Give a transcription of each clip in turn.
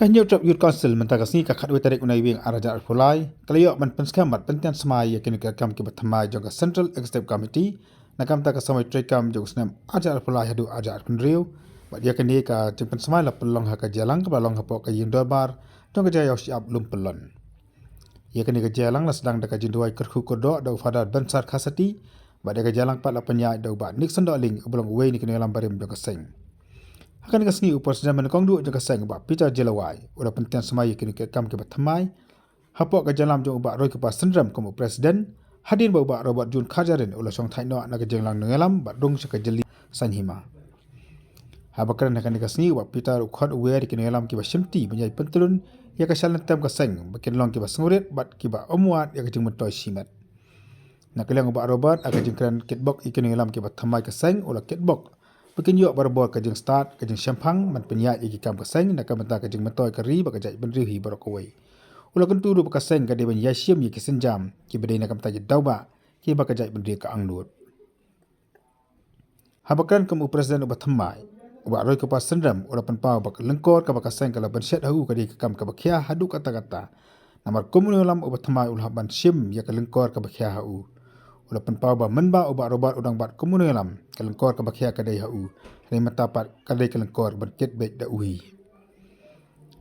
Kanyo trap youth council mentakasni ka khatwe tarik unai wing araja arpulai kalayo man penskamat pentian semai yakin ka kam ki bathamai jong central executive committee nakam ta ka samai trekam jong snam aja arpulai hadu aja arpunriu bat yakin ni ka jeng pensemai la pelong ha ka jalang ka balong ha pok ka yin dobar jong ka jayo siap lum pelon yakin ni ka jalang la sedang da ka jinduai kerhu kodo da fadar bensar khasati bat ka jalang pat la penya da ba nixon doling belong we ni kene lam barim jong ka seng akan kasni upar sejaman kong du jaga sang ba Peter Jelawai ora pentian semai kini ke kam ke bathamai hapok ka jalam jong ba roi ke pas sendram komo presiden hadir ba Robert Jun Khajarin ula song thaino na ka jenglang nengalam ba dong saka jeli sanhima habakran akan kasni ba Peter ukhot aware kini ngalam ke ba shimti menyai penturun ya ka shalan tam ka sang bakin long ke ba sengurit bat ki ba omuat ya ka jeng mentoi simat nak kelang ba Robert aka jengkran kitbok ikini ngalam ke bathamai ka sang ula kitbok Bikin yuk berbor kajeng start kajeng syampang man penyak iki kam kaseng nak kamenta kajeng metoy kari ba kajai benrihi barokowai. Ula kenturu ba kaseng kade ban yasyim ye kisenjam ki bedai nak kamenta dauba ki ba kajai benri ka anglut. Habakan kamu presiden uba thamai uba roi ka pas sendram ula penpau ba lengkor ka ba kaseng kala ban syat hu kade kam ka bakhya hadu kata-kata. Namar komunulam uba thamai ulah ban syim ya ka lengkor ka bakhya hu. Ula penpau ba menba uba robat udang bat komunulam kelengkor ke bakhia kadai hu ni matapat kadai kelengkor berket baik da uhi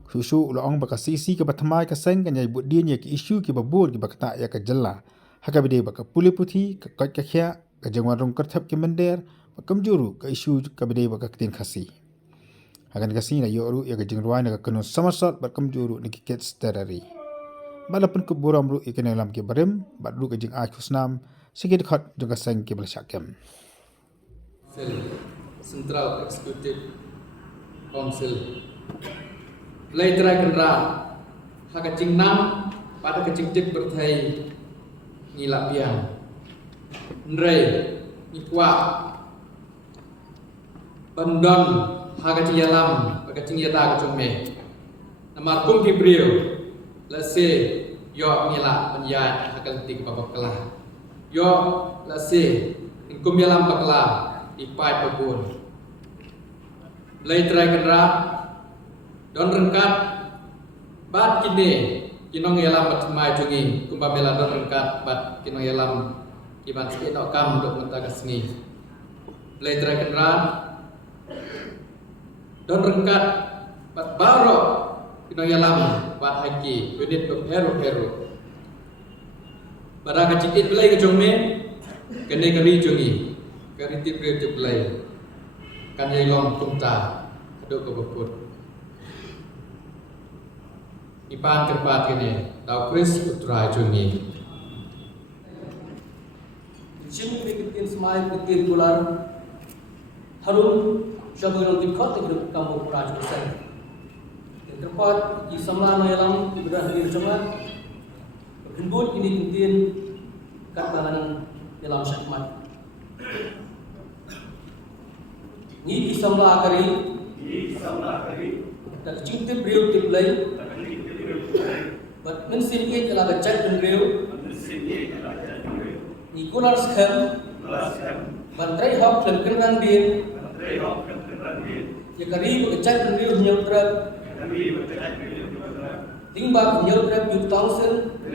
susu ula ong bakasisi ke bathamai ka seng kan yai budin ya ki isu ki babur ki bakta ya ka jella haka bide baka puli puthi ka kai ka khia ka jengwan rong kerthap ki mender bakam juru ka isu ka bide baka tin khasi hakan kasi na yoru ya ka jengruai na ka kanu samasat bakam juru ni ki ket sterari balapun ke buram ru ikene lam ki barim badru ka jeng akhusnam sikit khat jeng ka seng ki balsyakem Central Executive Council Lai trai kendra haka cing nam pada kecing cik berthai ngilap piang ndrei ikwa bandon haka cing yalam haka cing yata ka chome namar kum kibriyo la se yo ngilap penyat haka letik babak kelah yo la se kum yalam bakla ipai pebun Lai trai kendra don rengkat bat kini kinong yalam batmai jungi kumba bela don rengkat bat kinong yalam kiban sikit nok kam dok menta kasni Lai trai kendra don rengkat bat baro kinong yalam bat haki unit dok hero pada kacikit belai ke jongme kene kali jungi Kariti priyo belai kan yai long tumta aduk ke beput ipan terpat kini tau Chris utrai jungi Jim bikin semai bikin bulan harum jago yang dikot di kamu puraj besar terpat di sama nayalam di berah di jemaat berhimpun ini bikin katakan dalam syakmat ni isamba kari tak cinta beliau tiplai but mensim ye kala bacak dan beliau ni kular skam bantrai hok dan keran dia ya kari bacak dan beliau nyautra timbak nyautra 2000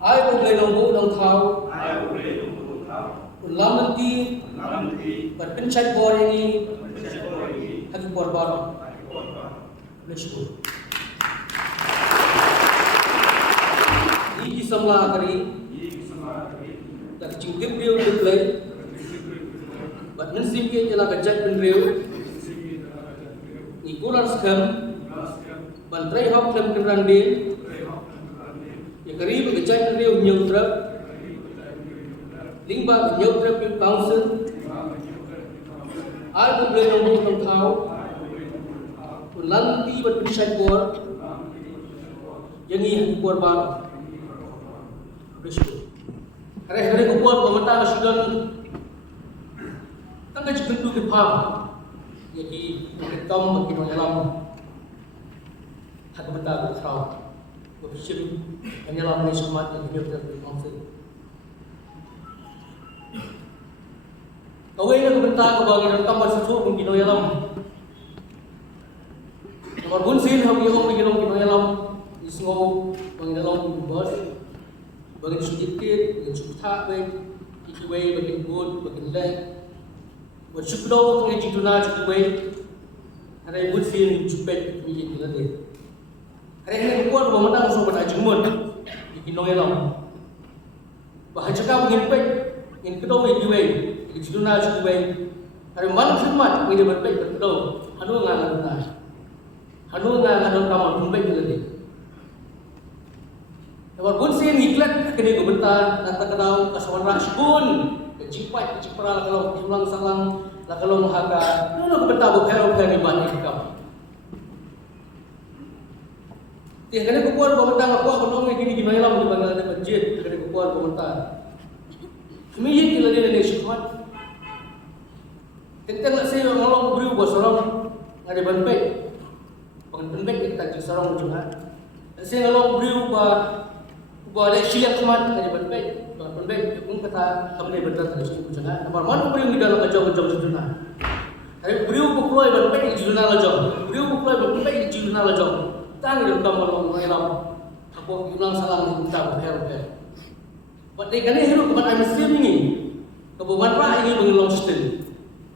ai boleh nonggo nong thau Lamenti, berpencet bor ini, hati bor bor, lesu. Ini semua kali, tak cingkip dia berplay, bermensim dia jelas kejat beriu, ikuran skam, bantrai hok dalam kerang dia, yang kali berkejat beriu nyutrap. Lingba nyautra pi council ai boleh nombor tong thau lanti bat pinsai bor yangi bor ba besu hari ko bor pemata sudan tangga jigendu ke pham jadi ketom makin dalam hak beta thau ko pisim dalam ni semat yang nyautra pi council Kawai na kubenta ko bagi ng tambal sa suko kung ginoy alam. singo bagi dalam bos bagi sedikit bagi suka bagi ikiway bagi good bagi lek buat syukur bagi jiduna ikiway ada good feeling cupet bagi kita deh ada yang kuat pemenang sobat ajumun ikinong elam bahaja kau ingin pek ingin kedua ikiway bagi jiduna ikiway ada mana khidmat ingin berpek berkedua hanu ngan kamar pun baik lagi. Kalau pun saya ngiklat kini gebentar nata kenal kasawan raspun kejipat kejipra kalau ulang salang lah kalau mahaka nono gebentar bukan ni banyak kau. Tiada kena kuat gebentar kuat penolong gini gimana lah di bangga ada masjid kena kuat gebentar. Kami ini lagi ada syukur. Tentang nak saya ngolong beri buat seorang ada banpek. Pengbek kita sarong juga. Saya kalau beri ubah siap semat dari pengbek. Pengbek pun kata kami betul dari situ juga. Nampak mana beri di dalam kacau-kacau juga. Hari beri ubah keluar pengbek di jurnal aja. Beri ubah keluar pengbek di jurnal aja. Tang di dalam orang Islam. Aku ulang salam kita berher. Pada kali hidup kepada Muslim ini, kebuman ra ini mengelong sistem.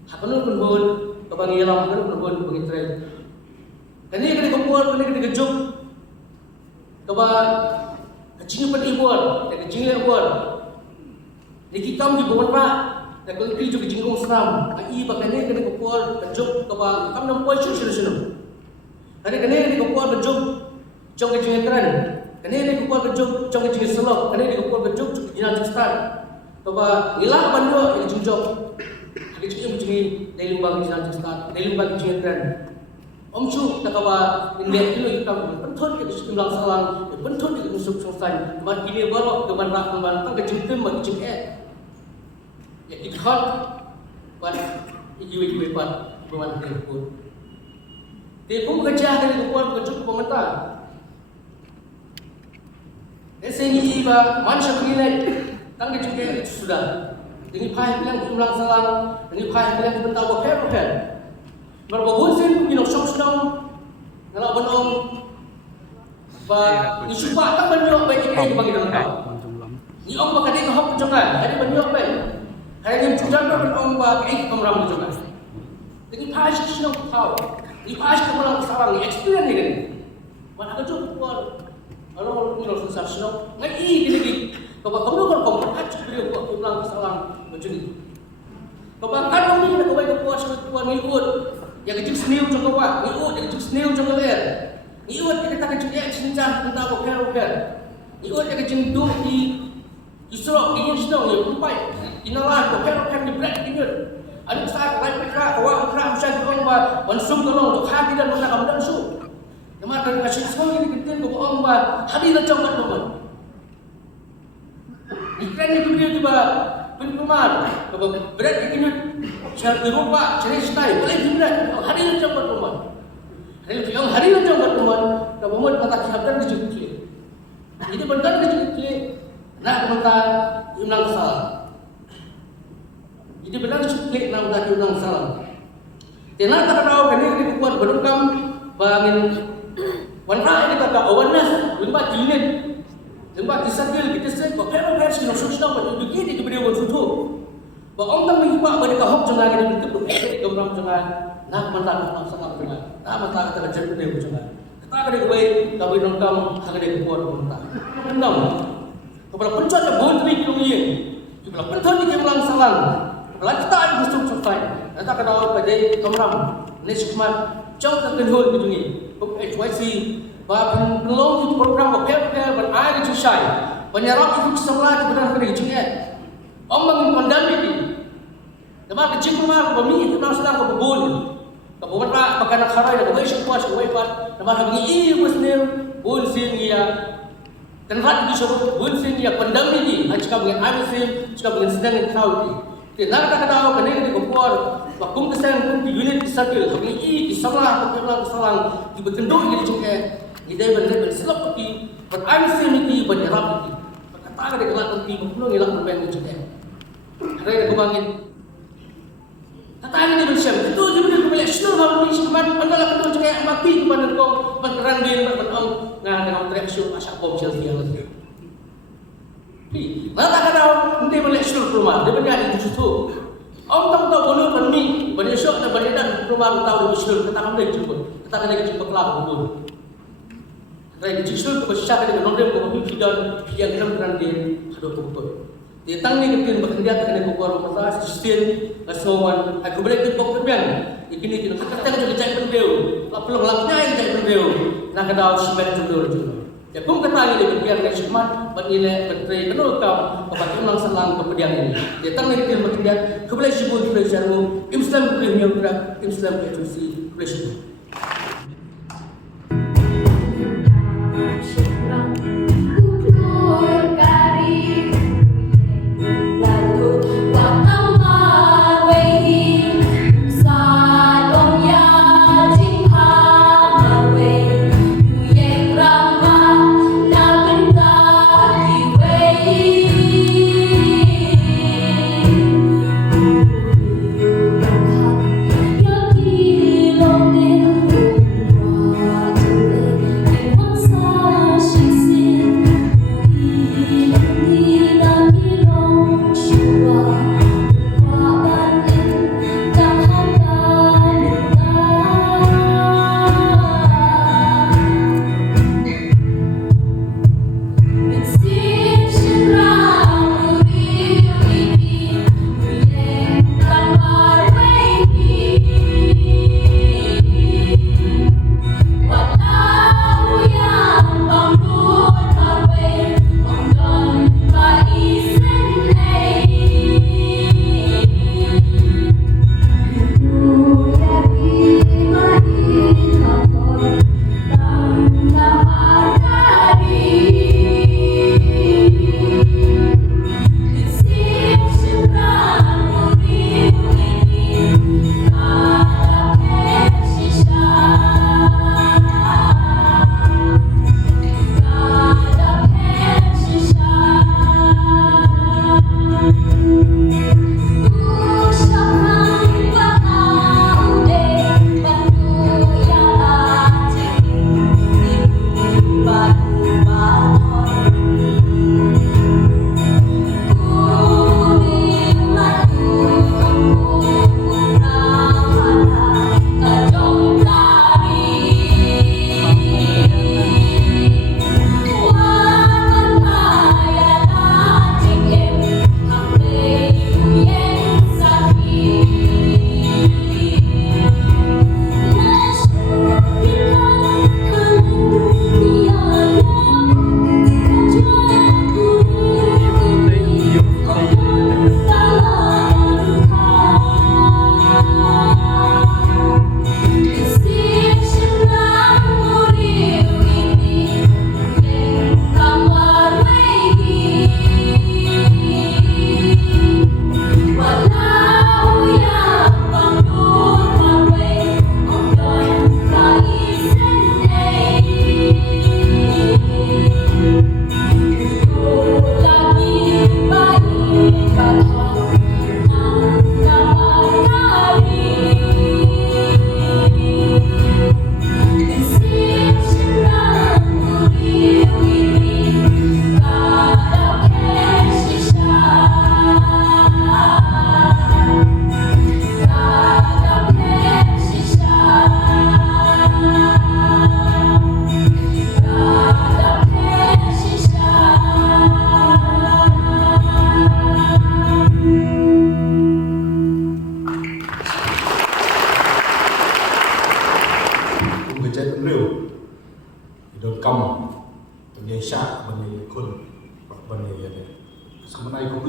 Hakanul pun kebangi Islam pun bangitrai. Kani kena kumpul, kena kejuk. Kaba kecing pen ibuan, kecing ibuan. Di kita di bawah pak, dan kalau kita juga kecing Islam, ai bakane kena kumpul, kejuk kaba kam nam puas sunu. Kani kumpul kejuk, jong kecing keren. Kani kumpul kejuk, jong kecing selok. Kani kumpul kejuk, jinak start. Kaba ilah bandu kecing jong. Kecing dari limbang jinak start, dari limbang kecing keren. Om Chu tak kawa indah itu kita bentuk kita sejumlah salang bentuk kita masuk selesai mat kini baru keman rak keman tak kejengkem bagi jengke ya ikhlas buat ibu-ibu buat keman telepon telepon kerja dari kuat kejuk pemerintah SNI ba manusia begini tak kejengke sudah ini pahit bilang jumlah salang ini pahit bilang bentuk bukan berbahun sen minum sok sedang kalau benong ba disupa tak banyak baik ini bagi dalam kau ni om ba kadang hok jangan ada banyak baik hari ni judan benong ba kai kamram jangan jadi pas sedang tahu ni pas kamram sarang experience ni mana kerja kuat kalau minum susah sedang ngai gini kau ba kamu kan kau tak beri kau pulang sarang macam ni kau ba kan ni kau ba puas kuat ni kuat yang kecil seniu jangka wak, yang kecil seniu jangka ler. Iut kita tak kecil ya cincang tentang bukan. Iut yang kecil tu di isrok ingin sedang ya umpai. Inalan bukan di berat ingin. Ada saat lain mereka awak kerap macam orang bah mansum tolong dok hati dan mana kamu dan su. Nama dari kasih semua ini kita dok orang bah hati dan jangan teman. Ikan itu dia tiba penkuman, berat ingin cara dirubah, cara style, boleh berat. Hari ini jangan berteman. Hari ini jangan berteman. Kalau mau kata siapkan kecil-kecil. Jadi benar kecil-kecil. Nak komentar unang salam. Jadi benar kecil nak komentar unang salam. Tenang tak tahu kan ini kuat berungkam bangin. Wanita ini kata awareness, lembah jilid. Lembah disagil kita say kok pero versi no susah pada begini ke beliau bersutu. Bahwa orang menghibah mereka hok jangan ini bentuk gambar jangan nak mentang sangat jangan. Nak mentang kita kerja beliau jangan. Kita ada baik kami nongkam hak ada kuat mentang. Enam. Kepala pencet bon tri kilo ini. Kepala pencet di kemelang salang. Kepala kita ada busuk selesai. Nanti kita awal pada kamram. Nesmat jauh tak kenhul begini. HYC bahkan belum program berkaitan dengan air cuci, penyerap itu sebelah benar benar cuci. Orang pandang ini, nama kecil kemar bumi kenal sedang berbun. Kemudian makan akarai dan begitu puas kuaipat. Nama kami ini muslim bun sini tempat di sana bun sini pandang ini. Jika dengan air muslim, jika dengan sedang kau ini. Tidak ada tahu kerana ini berkuar. Bakum kesan pun di unit disabil. Kami ini di sebelah kemelang salang di bertenduk ini cuci. Idai benar selap peti, beransur peti, bernyerap peti. Berkata ada kelak peti, berpulang hilang bermain macam ni. Ada yang kebangin. Kata ini bersama itu juga boleh semua kalau ni sekemat anda lah kena cakap mati kepada kau berkeran dia berkau dengan reaksi asyik bom sel dia lagi. Mana kata nanti boleh semua rumah dia banyak di situ. Om tahu boleh permi banyak syok dan banyak dan rumah tahu di situ kata kamu dia jumpa kata dia jumpa kelab pun. Rai di situ tu siapa dia nombor kau pergi dan yang keran dia ada tu. Dia tang ni kita bekerja dengan kekuatan mata sistem kesemuan aku boleh ikut pekerjaan ini kita kata juga cai pendeu laplo lapnya yang cai pendeu nak ada semen pendeu juga ya kum kata ini bekerja dengan semat bernilai berteri kenal kau obat unang selang kemudian ini dia tang ni kita bekerja aku boleh sebut pelajaranmu Islam boleh menyuruh Islam itu boleh sebut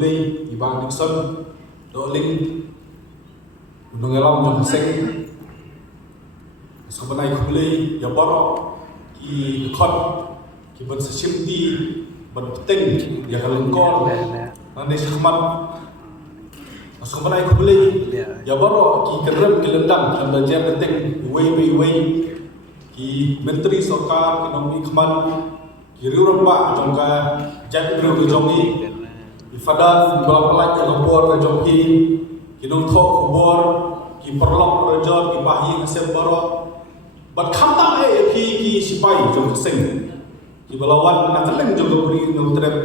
Kubli, Ibang Nixon, Doling, Gunung Elam, Jom Seng, Sebenarnya Kubli, Yabaro, Ki Dekot, Ki Ben Sesimti, Ben Peting, Ya Kalengkor, Nani Syahmat, Sebenarnya Kubli, Yabaro, Ki Kerem, Ki Lendang, Ki Belajar Peting, Iwei, Ki Menteri Sokar, Ki Nomi Keman, Ki Riuramba, Jongka, Jat Riu Jongi, Ifadan Balapalak yang lapor ke Jomki, Kinong Tok Kubor, ki perlok rojot ki bahi ngasem baro bat khamtam ki sipai jong sing ki balawan nakaleng jong beri no trep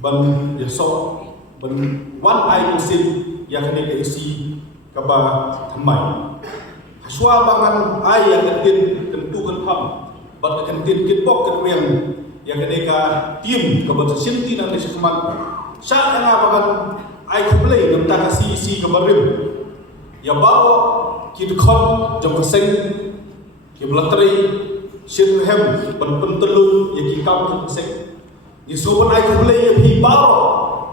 ban yesok ban wan ai musim yang kene ke isi kaba thamai haswa bangan ai yang kentin kentu kan ham bat kentin kitpok kenweng yang kene ka tim kaba simti nang desa keman sya nga bangan ai kuplay ngam ta kasi isi kabarim ya bawa ki khon jong sing ki blatri shirhem ban pentelu ya ki kam jong sing ni sopan ai kuplay ya bi bawa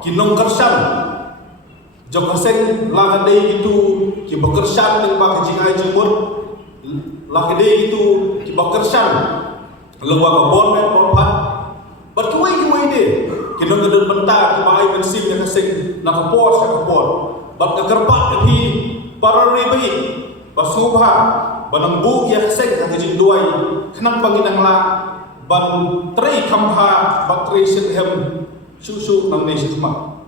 ki nong kersan jong sing lagade itu ki bekersan dengan bak jingai jumur lagade itu ki bekersan lengwa ka bon men bon bat kuai de ki nong gedun benta ki bai bensin ya sing na kapor sa kapor bat kekerpat ki para ribi basubha banang bu ya sing ka jing duai khnang panginang la ban trei khamha bat trei sithem susu nang ne sitma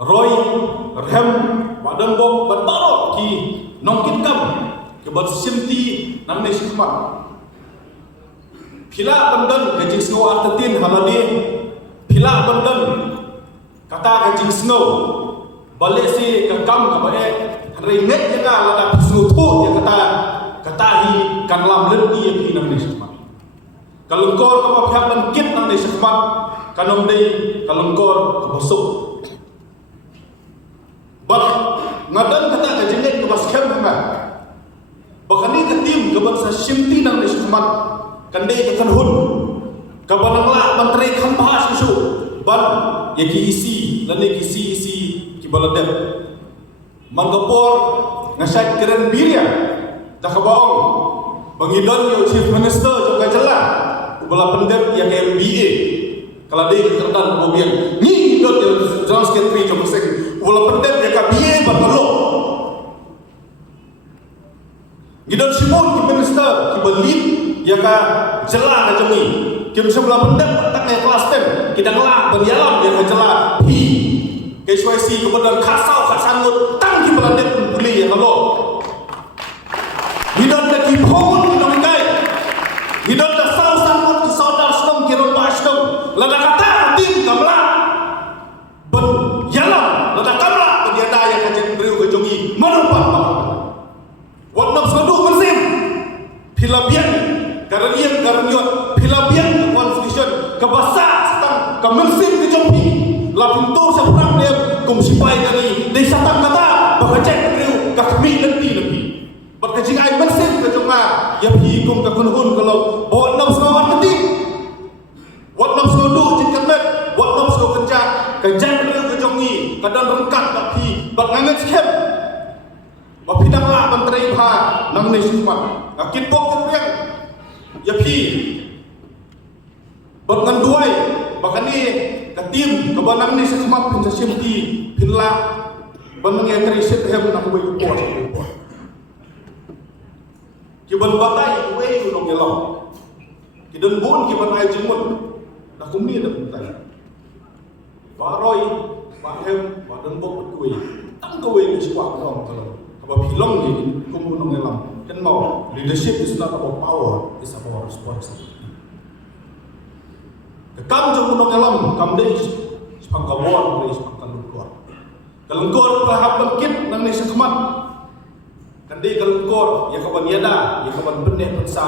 roy rem wadan bom ban baro ki nong kit kam ke bat simti nang ne sitma phila bandan ke jing snow artatin halani phila bandan kata ke jing snow balik si ke kam ke bae ringet je ka lada snow tu je kata hi kan lam lendi ye ki nang ne sitma kalungkor ka ma phyak ban kit nang ne sitma kanom dei kalungkor ka bosuk bat ngadan kata ke jengek ke bas kem ma bakani ke tim ke bangsa simti nang ne sitma kandai ke kan hun ka banang la menteri khampa susu ban ye ki isi lane ki isi ki baladep manggapor ngasai keren biria dah kabaong bangidon yo chief minister jong kajala ubala pendep yang MBA kalau dia terdan mobil ni dot yo John Secretary jong sing ubala pendep ya ka BA batalo gidon simon ki minister ki balit ya ka jela ka jongi kim sebelah pendep tak ke kelas 10 kita ngelak berjalan ya ka jela hi ke SYC kemudian kasau kasangut tang ki belandep beli ya kalau hidon da ki phon dong kai hidon da sau sangut ki saudar stom ki ron pastom lada kata tim kamla ben yalam lada kamla bediada ya ka jen briu ke jongi manumpan wadnam sadu bersim pilabian karanian karaniot pilabian confusion kebasa setang kemersim ke jompi la pintu seberang dia kum sipai dari desa tang kata bahajak briu ka kami nanti berkecing ai bersin ke jonga ya pi kum ka kunhun kalau wadnam sawat nanti wadnam sodu jikamet wadnam so kerja kejak briu ke jongi kadang rengkat tapi bangangan skem bapidang la menteri pha nang ne sukma akit bok kepriang ya pi bangan duai bakani katim ke banang ne sukma pin simti pinla banang ya kri sit hem nang we upor ki ban batai we nong yelong ki den bon ki ban ai jumut da kumni da putai baroi ba hem ba den bok kui tang ko we ki swa nong kalau apa pilong ni kumpul nong elam kan mau leadership is not about power, it's about responsibility. Kekam jom nong elam kam dei sepang kabor dei sepang kalungkor kalungkor pahap bangkit nang ni sakmat kan dei kalungkor ya kaban yada ya kaban pendek pensa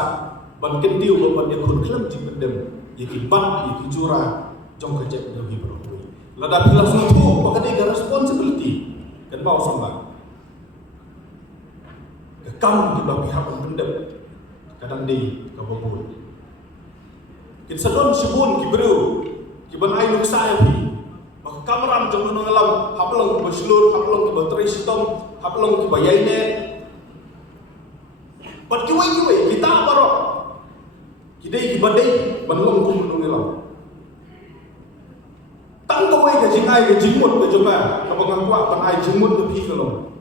bangkit diu ban dia kun klem ji pendem ya ki ban ya ki jura jong kejep lebih beroi lada pilas nutu maka dei responsibility kan mau sambang kam di bawah pihak pendem kadang di kababul kin salon sibun ki bru ki ban ai nuk sai pi maka kamram jong nong alam haplong ki baslur haplong ki bateri sistem haplong ki bayaine bat ki wei kita baro ki dei ki badai banlong kum nong alam tang ko wei ka jingai ka jingmut ka jonga ka bangang kwa ban ai jingmut ka pi kalong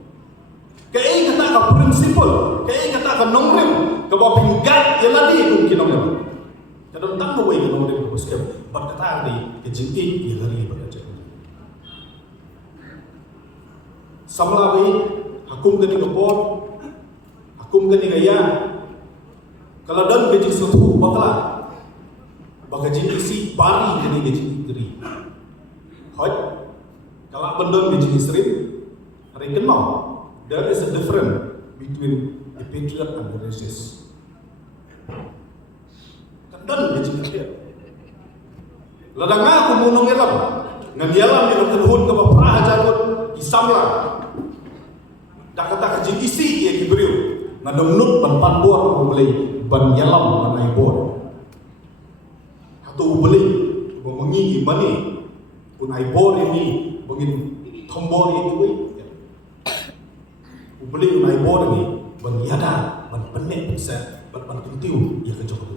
kaya kata ka prinsipal, kaya kata ka nongrim, ka ba pinggat ya ladi kung kinongrim. Kadang tang ko way nongrim ko skep, bat kata di kejinti ya lari ba kaje. samla bai hakum gani kapor hakum gani gaya kalau dan gaji suatu bakla bagaji isi bari gani gaji diri hoj kalau bendon gaji isrim hari kenal there is a difference between a patriot and a racist kandan gaji kafir ladang aku munong elam ngan yalam yang terhun ke bapra ajarut isamla dak kata kaji isi ia kibriu ngadom nut ban panbor boleh ban yalam ban aibor atau boleh mengi mani pun aibor ini bangin tombor itu boleh un aibor ini ban yada ban penek bisa ban kuntiu ia kejok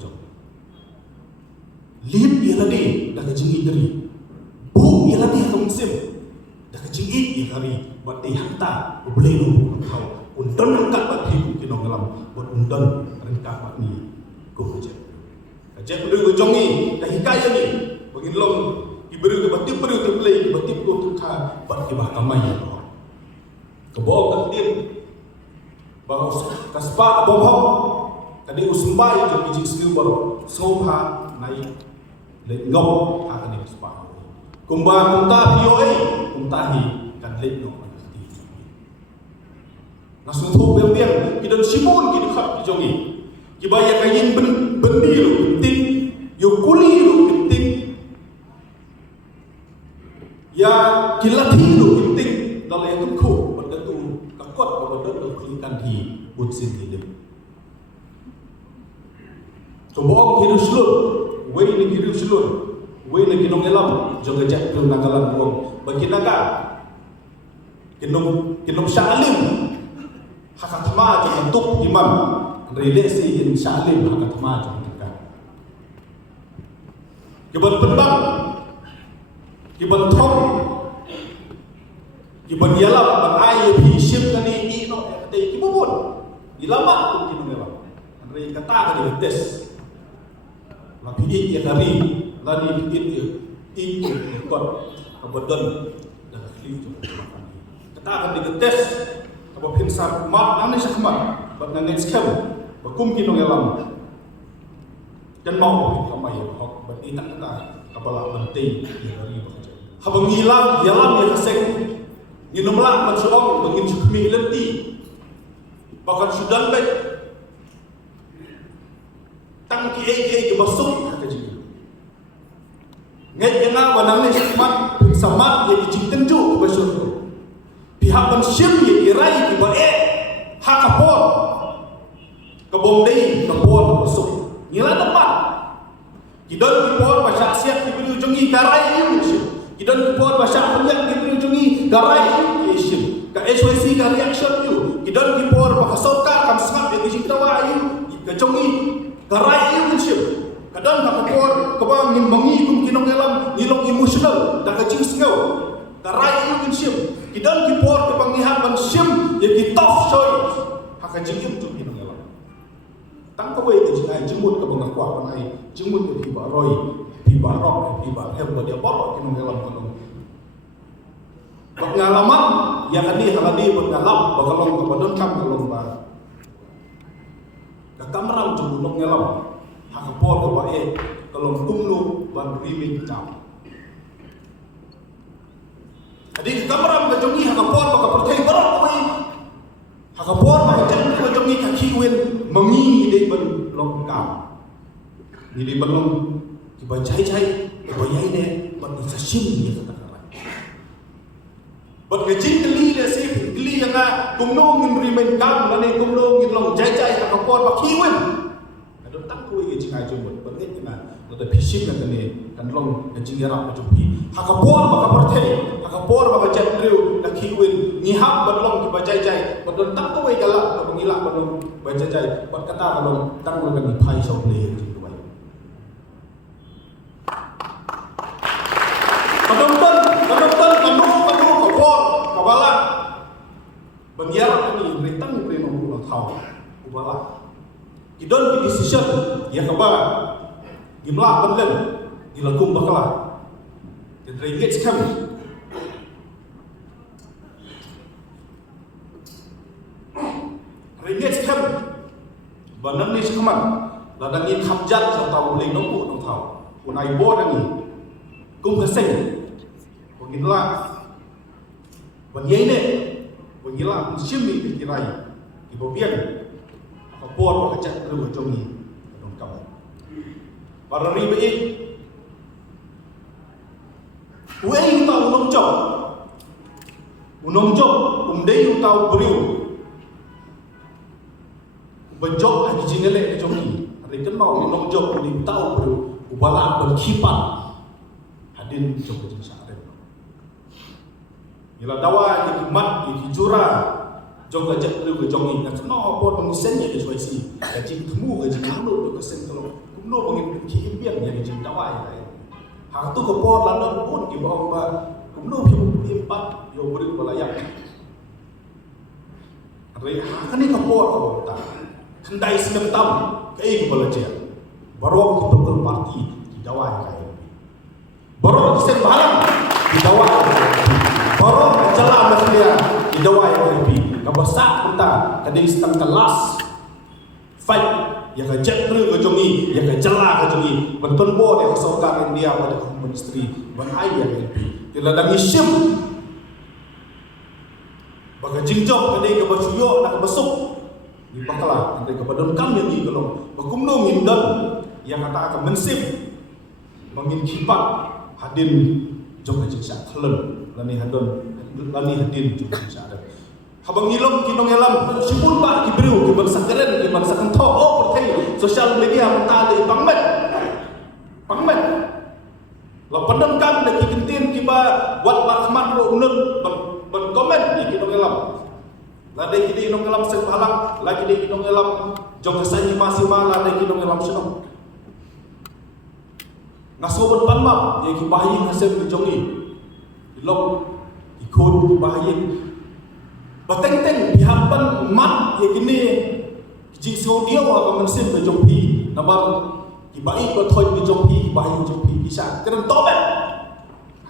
lip ia tadi dah kejingi deri bu ia tadi akan musim dah kejingi ia kari buat dia hantar boleh lu kau undan angkat buat hidup kita dalam buat undan rengkat buat ni kau kerja boleh jongi dah hikayat ni bagi long diberi ke batik beri terplay batik tu tukar buat kibah kamai ke bawah ke bahawa kaspa bohong tadi usumbai je bijik skill baru soha naik let ngop akan ni kaspa kumba kunta POA kuntahi kan let ngop nanti nasun tu biang kidan simun ki dekat jongi ki bayar kayin bendi lu penting yo kuli lu penting ya kilati lu penting dalam yang ku bertentu kakot bertentu kulikan di bunsin hidup kebohong hidup seluruh way ni hidup seluruh way ni kinong elam jong gajak tu nagalan buang bagi naga kinong syalim hakatma jong bentuk imam relasi yang syalim hakatma jong naga kiban pendang kiban thong kiban yalam ban ayo bi ship kani ni no ate kibubun dilama tu kinong elam andre kata kani tes Lapi ya dari lani itu kot kebetulan dah klik tu. Kita akan digetes apa pinsar mat nani sakmat bak nangin skam bakum kinong elam dan mau kamai hok berarti tak kita kepala penting ya dari baca. Habang ngilang yalam ya kaseng nginomlah mensuong bangin sukmi lenti bahkan sudan baik tang ki ke basuk kaji ngai dengar wanang ni semat samat ye ki tenju basuk pihak pensim ye kirai ki bae hakapon kebom dei kebon basuk ngila tempat kidon kipor bahasa siap ki beri jongi garai ye kidon kipor bahasa penyak ki beri jongi garai ye ka SYC ka reaction you kidon kipor bahasa sokar kam sangat ye ki tawa you ka jongi karai yang siap, kadang nak keluar kebang ingin mengikum kinong elam, nilong emosional, dah kecing sengau. Karai yang siap, kadang keluar kebang ngihat ban siap, jadi tough choice. Hak kecing itu kinong elam. Tang kau itu jangan jemut kebang kuat panai, jemut ke tiba roy, tiba rock, tiba hem dia bawa kinong elam kanong. Pengalaman, ya kadi haladi pengalaman, bakalong kepadon kam kalong ba. Kamram jumulong ngelam hakapor ke bae kalau kumlu ban riming jam jadi kamram ke jongi hakapor maka pertai barat koi hakapor maka jan ke jongi kaki wen mengi ide ban long kam ide ban long kiba cai bayai ne ban sasim dia kata ban ngejing keli le sip keli yang kumno ngin rimen kam lane kumno ngin long jai hakapor ba kiwen ada tak ko ye jingai jumut banget kena ada pisip kan ni kan long ngejing yarap jumpi hakapor ba hakapor ba jet driu la kiwen ni hab ban long ki ba jai ban tak ko ye galak ba ngilak ban long ba jai ban kata long tang lo kan pai so le jing tu bai Penonton kapor kabala Bangyarap ini beritang preno pulau tahu, ubala. Kidon di decision ya kaba, gimla penlen, dilakum bakala. Dan ringgit kami. banan ni sekaman ladang ni khamjat sa tahu boleh nombor nong tahu unai bo dan ni kum keseng beginilah banyai ne beginilah musim ni kirai ibu bian apa por kacak ru jom ni nong kam para ri baik Uang tahu unong job umdei tahu beriu benjok lagi jinele jom ni hari kenal unong job ni tahu beriu ubala berkipan hadin jom jeng saren ila dawa ni mat ni jura jom gajak beriu jom ni nak kenal apa pengisen ni sesuai si gaji temu gaji kamu tu kesen kalau kumno pengin kiimbian yang jeng dawa ya hang tu ko por lan pun ki bawang ba kumno pi empat yo beri balayak re hang ni ko por ko ta kendai sinem tam kai ko balaja barok ki tokol parti di dawa kai barok sen balang di dawa barok jala maslia di dawa kai ka basak punta kadai setang kelas fight yang kajak beri kejongi, yang kajala kejongi, benton bo yang kesaukan India pada kaum ministry, bangai yang lebih. Tiada isim, bagai jingjok kadai ke basuyo nak besuk, di bakala kadai ke badan kami ni kalau bakumno mindan yang kata akan mensip, mangin kipat hadin jom kajak kelen, lani hadin jom kajak. Habang ngilom kinong elam sipun ba kibriu kibangsa keren kibangsa kanto oh pertai sosial media mentade pangmet la pandam kam de kikentin kiba wat barkhmat ro unun ban komen di kinong elam la de kinong elam sen halang la de kinong elam jong kesanyi masih mala de kinong elam senong ngasobon panmap ye kibahi hasil jongi ilok ikut kibahi bateng-teng dihampan mat ya kini jing saudia wa mensin be jompi nabar ibai batoi be jompi ibai jompi bisa keren tobet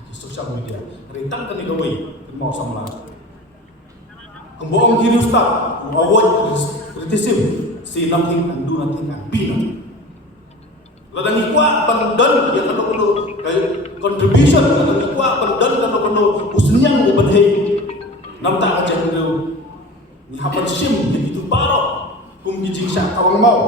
di sosial media rentang kan digawai mau samla kembong kiri ustaz awal kritisim si namting andu namting bina ladang ikwa pendan yang kena contribution ladang ikwa pendan kena usniang ubadhei namta aja dulu ni hapat sim begitu barok kum bijing syak kawang mau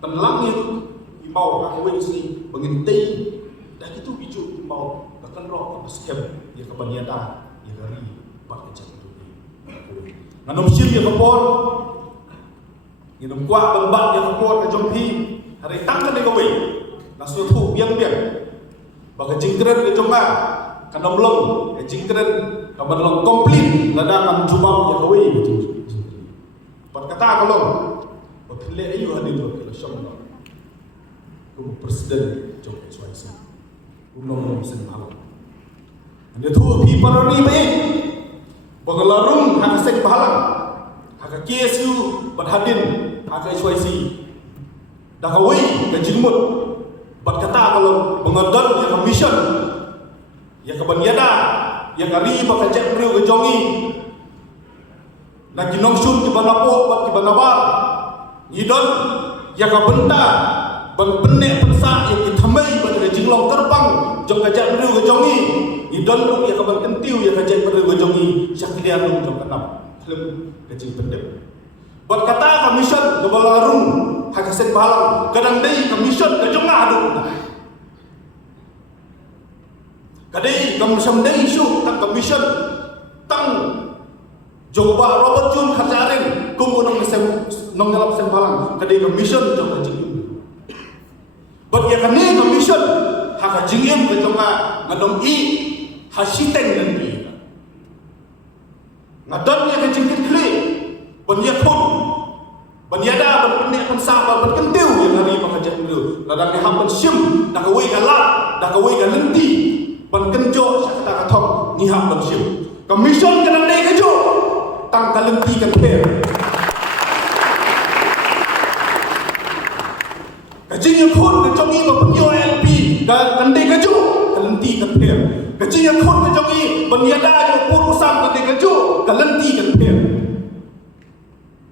tenlang itu mau aku sini pengintai dah gitu biju mau bahkan roh baskem dia ke baniata dia dari part kecil itu nganom sim dia kepor nginum kuah bembat dia kepor ke jompi hari tangkan dia gawe nasu tu biang-biang bagai jingkren ke jomba kana belum jingkren kabar long komplit ladang jubab ya kawi betul berkata kalau betul ayu hadir ke syamna ku presiden jom SYC umum sen malam anda tu pi parani baik pengelarung hak sek bahalang hak KSU berhadin hak SYC dah kawi ke jimut berkata kalau mengadal ya mission ya kebaniada yang hari bakal cek beriu ke jongi nak ginongsun ke banapot bak ke banabar ngidon yang ka benda ban benek pensa yang ditamai pada jinglong terbang jong kajak beriu ke jongi ngidon lu yang ka ban kentiu yang kajak beriu ke jongi syaklian lu jong kenam film kecil pendek buat kata kamision ke balarung hakasen balang kadang dei kamision ke jong adu kadai kamisam dei isu tak commission tang joba Robert Jun khajarin kumunong nong dalam sempalang kadai commission jong jing but ya kani commission hak jingim ke jonga ngadong i hasiteng dan bi ngadon ya ke jingkit kli bon ya pun bon ya da bon penek pun sabar bon kentiu yang hari makajak dulu ladang ni hampun sim dak kawai galat dak kawai galenti ban kenjo sakta kathok ni ham ban sim commission kan dei kejo tang kalenti kan pher kajing yang khon ke jongi ba penyo LP kan dei kejo kalenti kan pher kajing yang khon ke jongi ban yada jo purusan kan dei kejo kalenti kan pher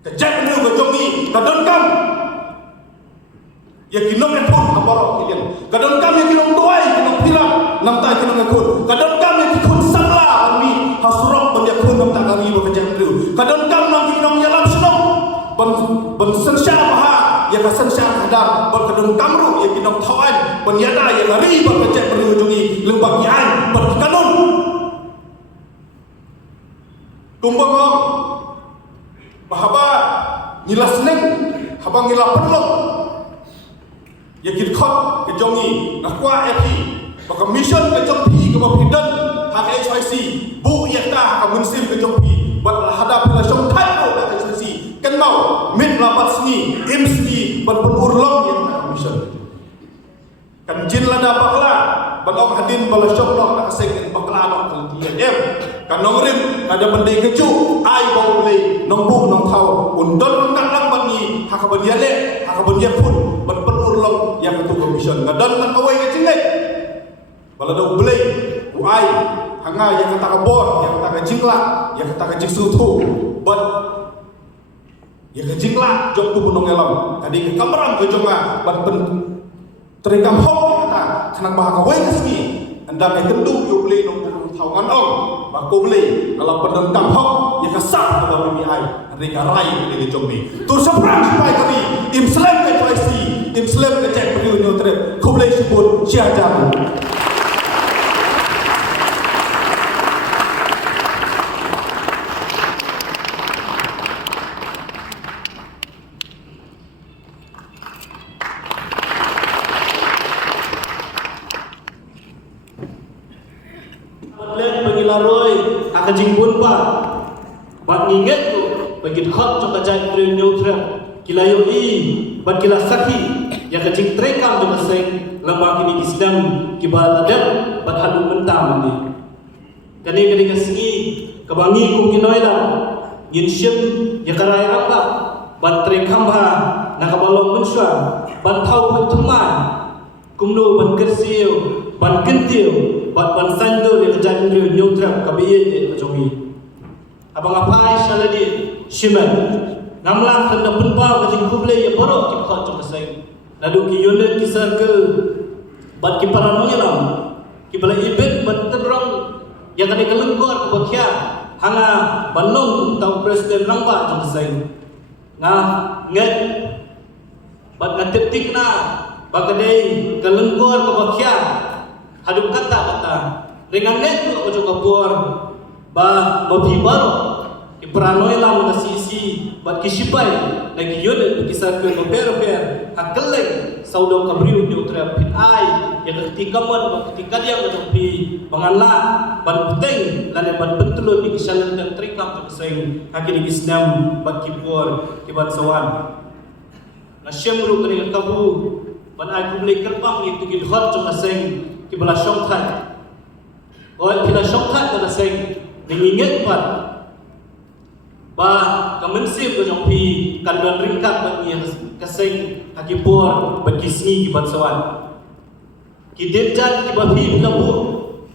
Kejap ni ke jongi kadon kam. Ya kinong ekor habarok kilian. Kadon kam ya kinong tuai kinong piram nam tai kinong ekor. Kadon kam ya kinong sangla kami hasurok banyak kun nam tak kami bekerja dulu. Kadon kam nam kinong yalam senong. Ben sensya maha ya ka sensya hadar ben kadon kamru ya kinong tawan ben yada ya lari bekerja dulu jongi lembang yan ben kanun. Kumbang bahaba nila seneng habang nila perlu ya kirkot ke jongi nakwa epi baka mission ke jongpi ke mapidan hak HIC bu yakta ka munsim ke jongpi bat hadap la syong thai ro ka HIC kan mau mit lapat sini imski ban penurlong yakta ka mission kan jin lada bakla ban ok hadin bala syong nok nak sing bakla nok kaltian kan nongrim kada bende keju ai bau beli nongbu nong thau undon kan lang bangi hak badiale hak badia pun ban penurlong yang itu komisen ngadan nak kawai ke cingek bala dau beli u ai hanga yang kata kabor yang kata jingla yang kata jingsutu ban yang jingla jong tu bunong elam tadi ke kameram ke jonga ban pen terikam hok kata senang bahaka kawai ke sini anda mai tendu yu beli nongbu thau ngan ong baku beli kalau pendentang hok yang kesat dalam mimi ai rika rai di jong ni tu seberang supaya kami Islam ke HIC Islam ke cek perlu nyotre kau boleh sebut siapa Laroi akan jimbun pa bat nginget tu bagi khot cho kajai pre neutral kilayo i bat kila sakhi ya kajing trekam de maseng lama kini Islam kibal adab bat hadu mentam ni kani kasingi kabangi kum kinoila ngin shim ya karai ramba bat trekam ha nakabalong menswa bat thau bat thumai kumno ban kersiu ban kentiu bat ban sando dia kerja indri neutral kabiye de jongi abang apa saladi shiman namlang tanda penpa kajing kuble ya borok ki khot jong sai lalu ki unit ki circle bat ki paranoilam ki bala ibet bat terang yang kani kelengkor bokhya hanga banong tau presiden rangba jong sai ngah nget bat ngatik na bagdei kelengkor ke bokhya hadap kata dengan netu aku juga buat babi baru ipranoilah mana sisi bat kisipai lagi yode kisah ke ber hakeleng saudau kabriu neutral pin ai yang ketika mon ketika dia menjadi banganlah ban penting lain ban pentulun di kisalan dan trikam terseng hakini Islam bat kibor kibat sawan nasyamru kini kabu ban ai publik kerpang itu gilhot cuma seng kibala syongkhat oi kila syongkhat kana seng ninginget pat ba kamensip ko jong pi kan don ringkat bagi kaseng hakipor bagi sini kibat sawan kidirjan kibafi labu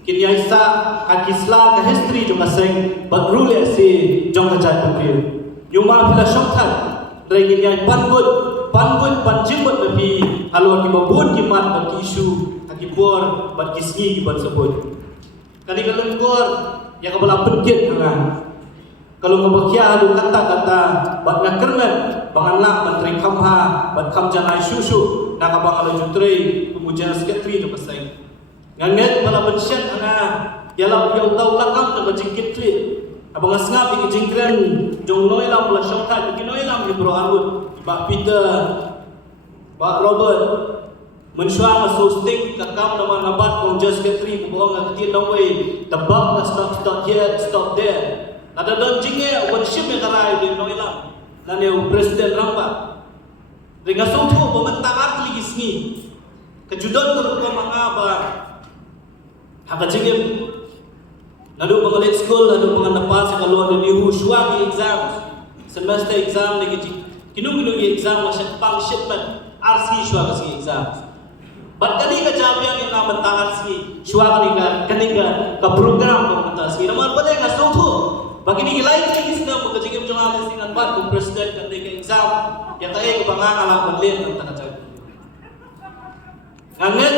kinyaisa hakisla ka history jong kaseng badrule si jong kajat pagri yuma kila syongkhat rengin nyai panbut panjimut tapi halu kibabun kimat bagi isu kibor bat kisni kibat sebut kali kelengkor yang kepala penkit dengan kalau ngebakia adu kata-kata bat nakernet banganlah menteri kamha bat kamjanai susu nak abang ala jutri kemudian sekretari tu pasai nganget bala bensyat ana yalau yang tahu lakam nak jingkit klit abang asngap iki jingkren jong noilam la syautat iki noilam ni bro arut bak Peter bak Robert mensyua masustik kakam nama nabat kong just ketri bubuang ngaketin naway tebak na stop here stop there nada don jinge wan ship yang karai di noilam nane presiden ramba ringa sotu pementang atli gisni kejudon terbuka mangaba haka jinge nadu pengalit school nadu pengandapan sekaluan dan ihu syua di exam semester exam lagi kinu exam masyak pang shipment RC syua kasi exam bat kani ka jabiang yang nama taarsi syua kani ka program ko mentasi nama pada nga sotu bagi ni lain ni isna ko kajigim jong alis dengan bat ko president ke bangang ala balik tentang cak. Ngangen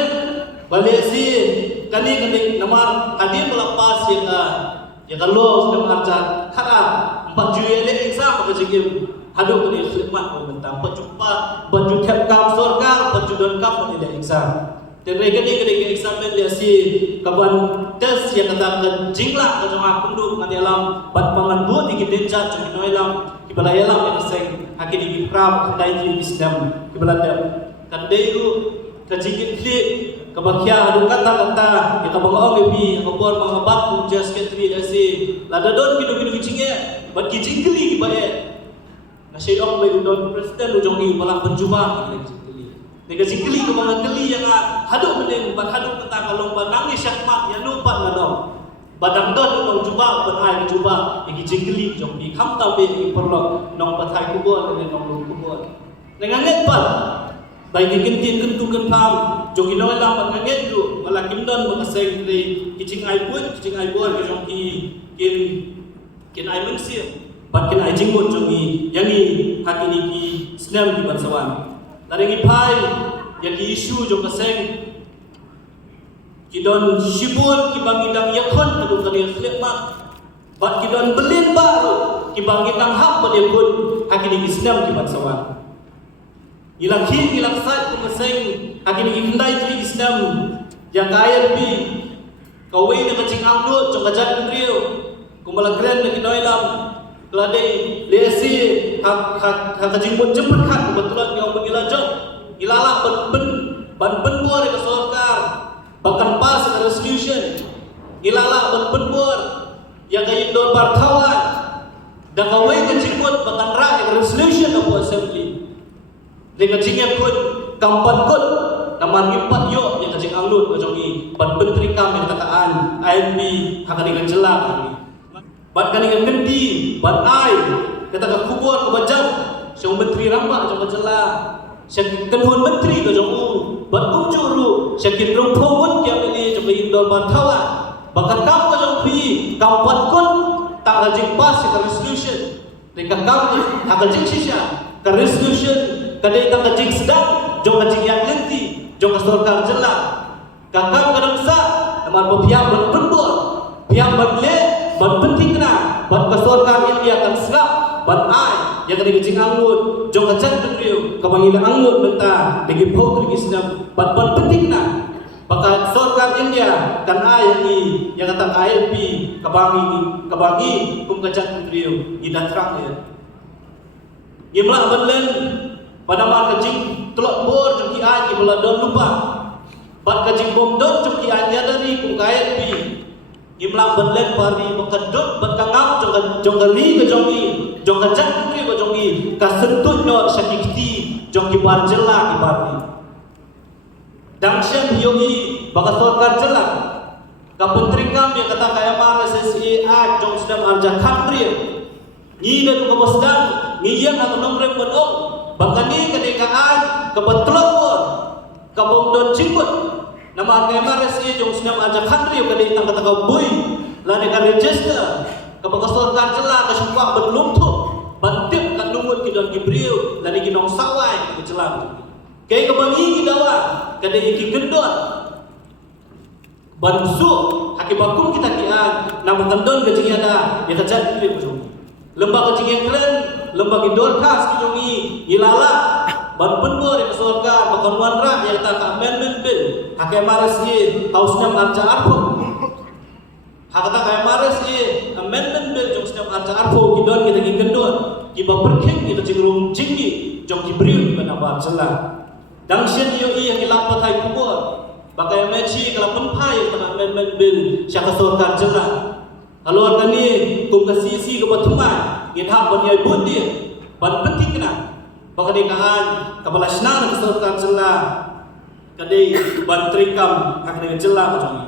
balik si kani namar hadir melepas yang kalau sudah mengajar kara 4 juta exam pada jigim haduk ni khidmat bentang 4 juta baju kam surga 4 juta kam ni exam. Dan mereka ni exam dia si kaban tes yang kata jingla ke jong kundu ngan dalam bat pangan bu di kidenca jong noilam kibalayalam yang seng hakin di kram kedai di Islam kibalada kan deiru kajigin kli kabakia adu kata kita bangong ebi kabor mangabat puja sekretari dasi lada don kidu kicingnya bat kicingli kibae nasi dong le don presiden ujong ni malah berjumpa nega sikli ke mga keli yang haduk mening bat haduk tentang kalong nangis syakmat yang lupa ngadong badang don nong juba benai juba iki jingli jong di kham ta be iki perlo nong bathai kubon ne nong lu kubon dengan ngepat baik kintin kentu kan pam jong ino la nganget du mala kindon mengaseng ri kicing ai buat ke jong kin ai mensia bat kin ai jingmon jong yang ni hakini ki snam di bansawan Larengi pai yang isu jong kaseng kidon shibun kibang idang yakon adu kali khidmat bat kidon belin baru kibang idang hak pada pun hakini Islam kibat sawan ilakhi ilaksat tu kaseng hakini indai tri Islam yang kaya bi kawai na kacing anglut jong kajat kriu kumbala keren na kinoilam Keladai lesi hak kajing pun jemput kan kebetulan yang mengilajak ilalah ban buar ke sorkar bahkan pas ke resolution ilalah ban buar yang kaya dor bartawan dan kawai kajing pun bahkan rak resolution of assembly dengan kajingnya pun kampan pun nama ngimpat yo yang kajing anglut kajongi ban menteri kami katakan INB hak dengan jelak bat kan dengan gendi bat ai kata ka kubur ke bajam syong menteri rambak jong kajela syakin kenhun menteri ke jong bat umjuru syakin rumpun kia beli jong indor bartawa bakat kam ke jong pi kampat kun tak rajin pas ke resolution dekat kam tak rajin sisa ke resolution kadai tak rajin sedang jong rajin yang lenti jong kasorkan jela kakam kadang sa teman pihak berbur pihak badle ban penting kena ban kasorkan India akan serap ban ai yang kena kecing anggut jong kacat beriu kabangila anggut benta lagi pau lagi Islam ban penting kena bakal kasorkan India kan ai yang kata KLP kabangi kum kacat beriu ida terang dia gimla balen pada mar kecing telok bor jong ki ai bela don lupa ban kecing bom don jong ki ai dari kum KLP Imlam benlen pari makadut bakangam jong gali ke jongi jong kajak ke jongi ka sentut no syakiti jong ki barjela ki pari dangsyan yogi baka sorkar jela ka pentri kam yang kata kaya mara SSA a jong sedam arja khamri ni da du kabosdan ni yang atau nomre pedok baka ni kedekaan kebetulan ka bom don jingkut nama kemar SSA jong sedam arja khamri ka de tang kata ka bui la de ka register ka baka sorkar jela ka syupa belum tu bantip kan lumut ki don gibril la de ki nong sawai ki jelang kay kabangi ki dawa ka de ki gendon bansu hakibakum kita kian nama tendon ke ada ya kejat itu jong lembah kecing keren lembah idol khas ki jongi ilala ban penbor yang surga bakon wanra yang tak amendment bill hakai maras ye hausnya marja arpo hakata kaya maras ye amendment bill jong sedang marja arpo ki don kita ki gendon ki ba perking kita cingrum jinggi jong ki briu bana ba celah dangsyen yo i yang ilapat hai kubur bagai meci kalau penpai kena amendment bill syaka surga jelah kalau kani kum kasisi ke batuman ngin hak ban yai bun dia ban penting kena Bagaimana kepala senang kesertaan jelah kadai bantrikam hak dengan jelah macam ni.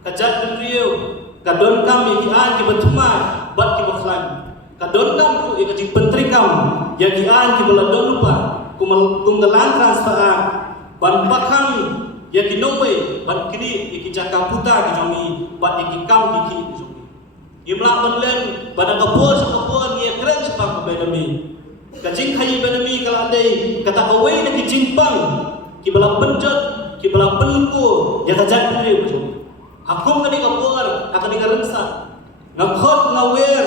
Kajat beliau kadon kami kian ki berteman bat ki baklan. Kadon kam tu ia kajing bantrikam yang kian ki beladon lupa kumgelan transfer ban bakam yang ki nowe ban kini iki jakam puta ki jomi bat iki kam ki jomi. Imla menlen pada kapur sekapur ia keren sebab kebedami. kajing khayi benami kala dei kata kawai na kijimpang ki bala penjat ki bala penku ya kajak diri betul hakum kani kapor akani karengsa ngakhot ngawer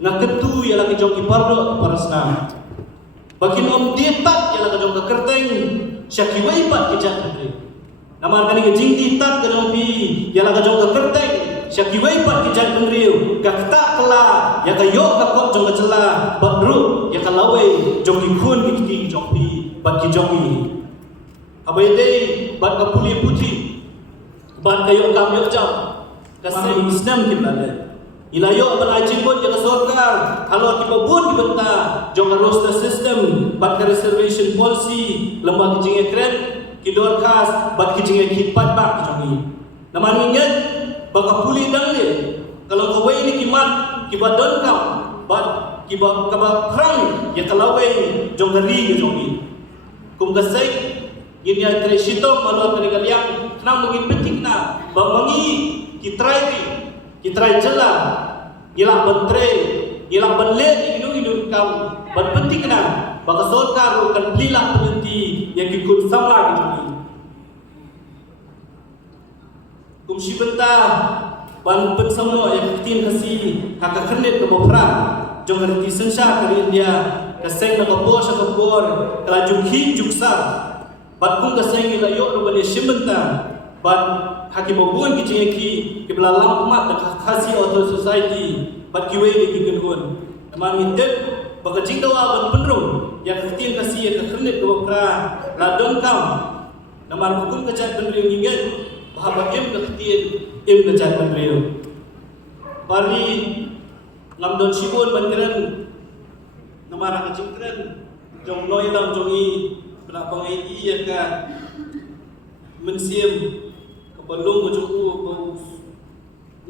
ngaketu ya lagi jong ki pardo parasna bakin om ditat ya lagi jong kerteng syaki wai pat kajak diri nama kani kajing ditat kajong pi ya lagi jong kerteng syaki wai pat kajak diri kakta kala ya kayo kakot jong kacela badru ya kalawe jong ki khun ki jong pi bat ki jong ni abai dei bat kapuli putih ban kayo kam yo jam kasih Islam kita le ilayo ban ajin bot ya sorkar kalau kita bun di benta jong roster system ban reservation policy lembaga jinge kred kidor khas ban kijinge kipat bak jongi naman ingat baka puli dang le kalau kawai ni kimat kibadon kam ban kibak kabak perang ya kalawai jong gari jongi kum kasai gini antara sitom malu antara kalian kenang mungkin penting na bangi kitrai jela gilang bentre gilang benle inu kam ban penting na baka sorkar kan pelila penenti yang kikut samla gitu kum sibenta ban pensamno yang kitin kasi haka kernet ke bopra jong ngerti sensha kali India kaseng na kapor sa kapor kala jukhi juksa bat kung kaseng ilayo no bani shimenta bat hakim obun ki ki belalang mat da khasi auto society bat kiwe ni kigenhun man mintet baka jingdawa ban penrung ya ketin kasi ya kernet do pra ladon kam naman hukum kajat benriu nginget bahaba em ketin em kajat benriu pari ngamdon sibun banderen namara kajingkren jong noi dam jongi pernah bangai iya ka mensiam kepalung kujuku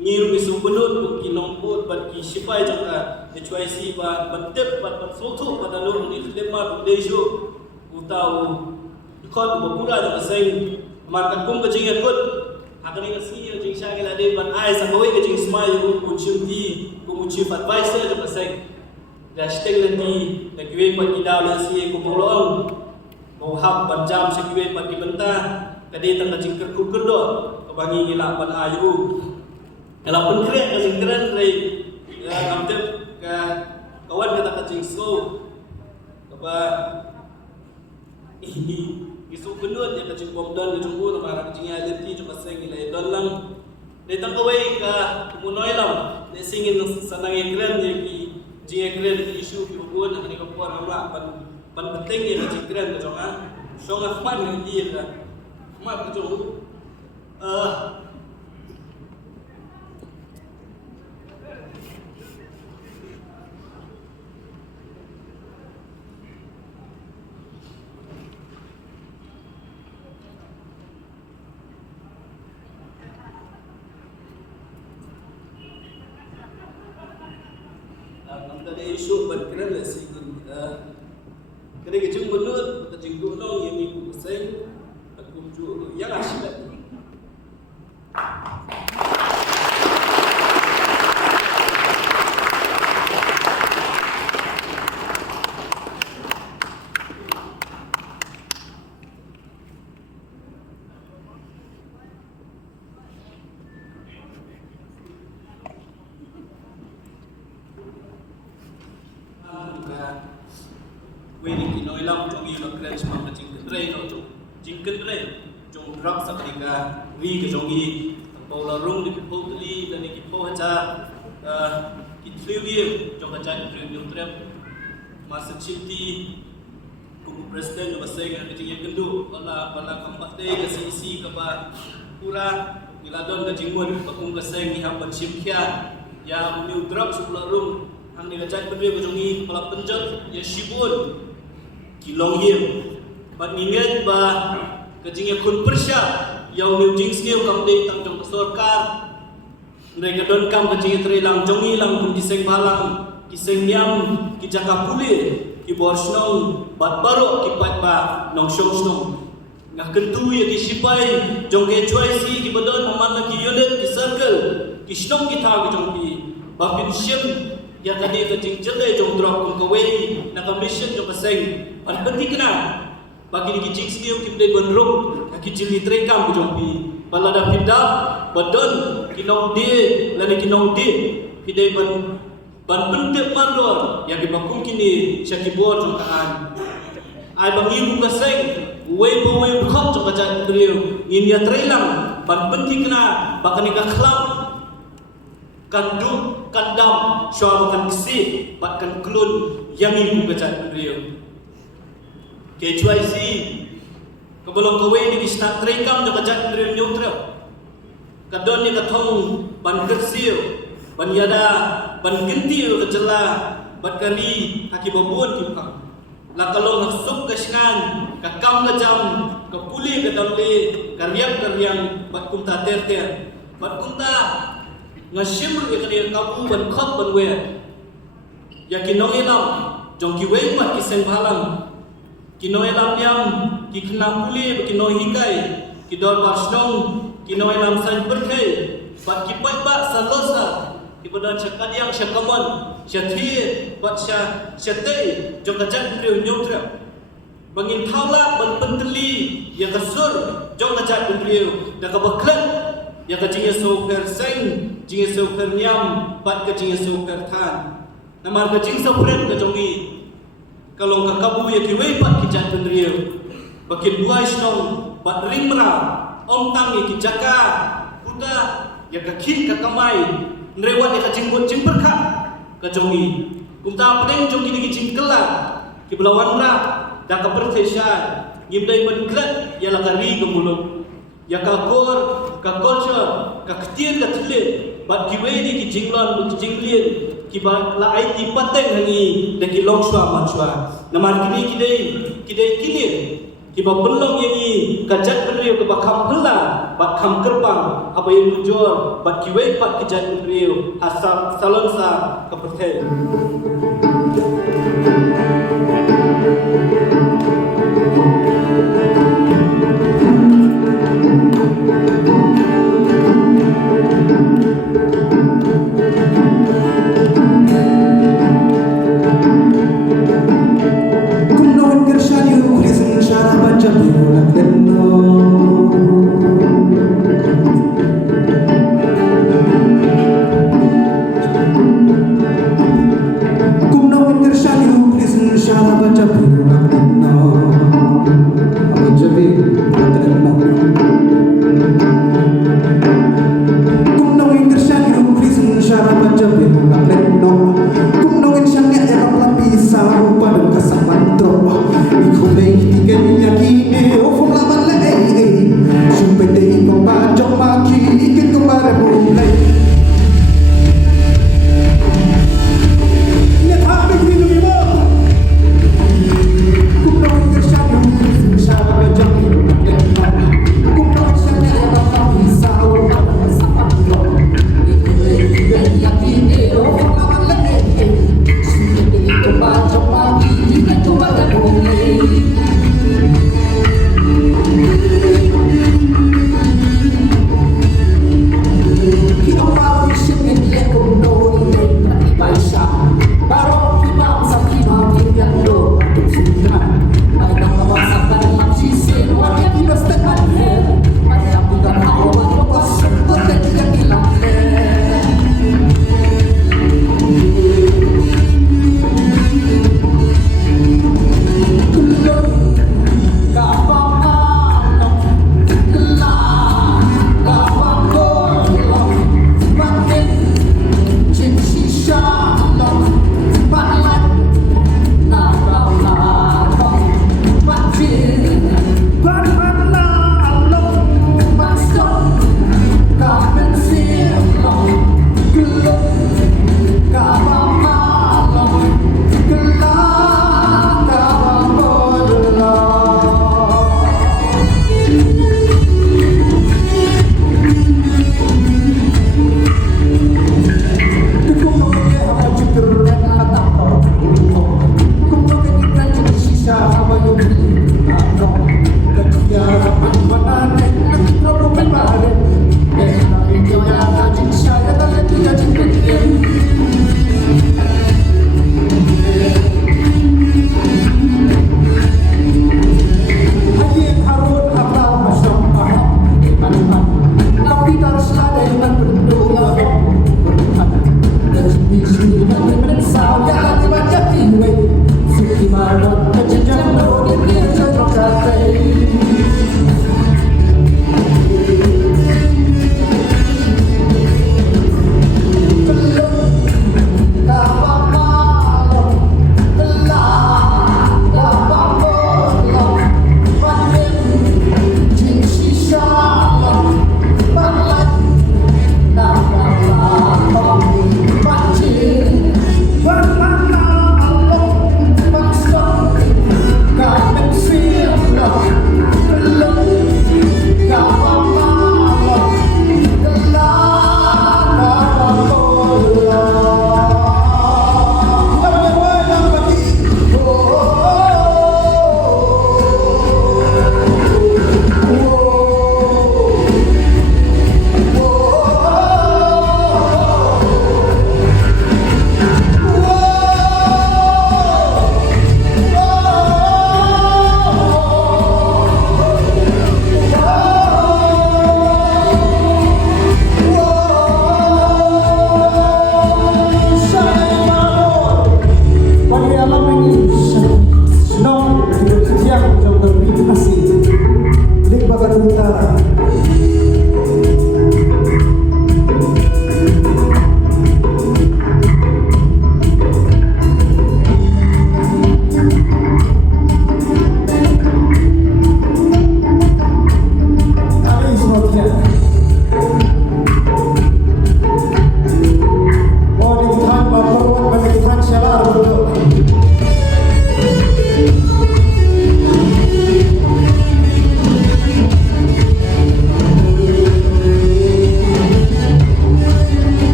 ngiru isu benut kinongput bat ki sipai jaka HYC ba bantep bat soto badalung ni lema dejo utau ikot bapura da seng marka kum kajing ikut akani ngasi jing syagil ade ban ai sakawai kajing smile ku chimti ku chief advisor da seng hashtag lagi we pat kidaw la si ku bolong mau hab banjam sekiwe pat dibenta kade tang kajing kerkuker do kebangi ngila ban ayu kalau pun keren kajing keren rei ngamtep ka kawan kata kajing slow apa ini isu benut ya kajing bomdan kajing ku nama kajing aliti cuma seng ngila dalam datang kawai ka munoi lam ne singin sanang keren ye ki jing keren isu ki buat nak ni kapor amla ban penting ya kajing keren ka jonga songa fan ni dia mak ka jong tadi isu ban keren la singin kena kejung menut kejung dolong yang ibu seng aku ju yang asyik wedding kinoi lam jongi lo kren smang ka jingkendre no jingkendre jong drak sakrika wi ka jongi pola rung di potli dan ki poha ki tliwi jong ka jan jong trem masa cinti kubu presiden no basai ka jingi kendu bala kampat de ka sisi ka ba pura giladon ka jingun ka kung ka sai ni hampan simkhia ya mi drak supla rung ang nilajat berdua ko jongi kala penjat ya shibun kilong yem bat ninget ba kajing kun persya yang new jing skill kam de tang jong sarkar mereka don kam kajing trelang jongi lang kun kiseng balang kiseng nyam ki jaka puli ki borsnong bat baro ki pat ba nong shong ngah kentu ya ki sipai jong ke choisi ki badon maman ki unit ki circle ki shnong ki thag jong ki ba pin shem ya kadi ke jing jele jong drop kum kawei na ka mission jong kaseng pan penting kena bagi ni jing skill ki play gondrum ki jili trekam jong pi balada pindah badon kinong di lani kinong di pidai ban bentuk mandor yang dibakum kini syaki bor jong kaan ai bang ibu kaseng wei khop jong kajan beliau ini trelang ban penting kena bakani ka club kandung kandam syawal kan kisi batkan kelun yang ibu kajan beliau KHYC kebolong kawai ni kisna trekam jong kajan beliau neutral kadon ni katong ban kersil ban yada ban gentil kejela bat kali kaki babon kipang la kalong nasuk kasnan kakam kajam kapuli kadamle karyang bat kunta ter bat kunta ngashimul ikani kabu ban khot ban we yakin nongilam jong ki we bat kisen balang kinoelam yam ki kena puli ki noi hikai ki dor basnong ki noelam san berkai bat ki bat salosa ibadah cakadiang syakaman syathir bat syatei jong kajat beliau nyutra bangin thaula ban penteli ya kasur jong kajat beliau da ka baklan ya ka jinge so per seng jinge so per nyam bat ka jinge so per than namar ka jing so pren ka jongi kalau ka kabu ya ki wei bat ki jat beliau bakin buai snong bat rimra om tangi ki jaka puta ya ka khin ka kamai nrewat ya kajing buat jing berkah kajongi kumta pedeng jongi ni jing kela ki belawan ra da ka perteshan ngibdai benklat ya la kari gemulung ya ka kor ka culture ka ktien ka thle bat ki we ni ki jinglon bu jing lien ki ba la ai ti pateng hangi da ki long shwa man shwa namar kini kidai kini ki ba belong yangi kajat beriu ke bakam hela bat kam kerbang apa yang mujur bat ki we bat kajat beriu asal salonsa ke pertel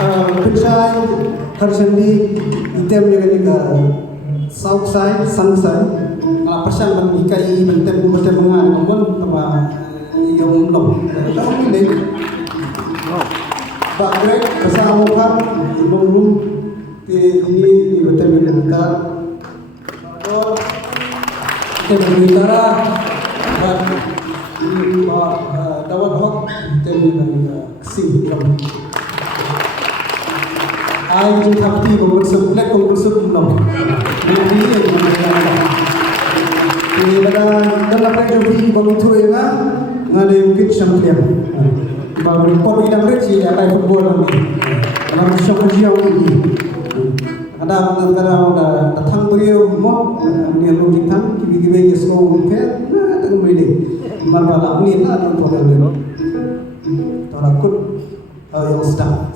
Penchai Harshandi item yang ini south side sunshine kalau persen mengikai bentem mengan namun apa yang belum ini Pak Greg bersama kan belum ini bentem kita utara dan Pak Dawat Hok bentem kesing ai chúng ta thì cũng sum lek cũng sum lòng ini thì dalam rejoki bagi tu yang ngade mungkin champion bagi pori dan reci ada football ni dalam champion ini ada datang beliau mo dia logik tan kibi yesko mungkin tak boleh marwala ni ada problem ni tarakut yang sedang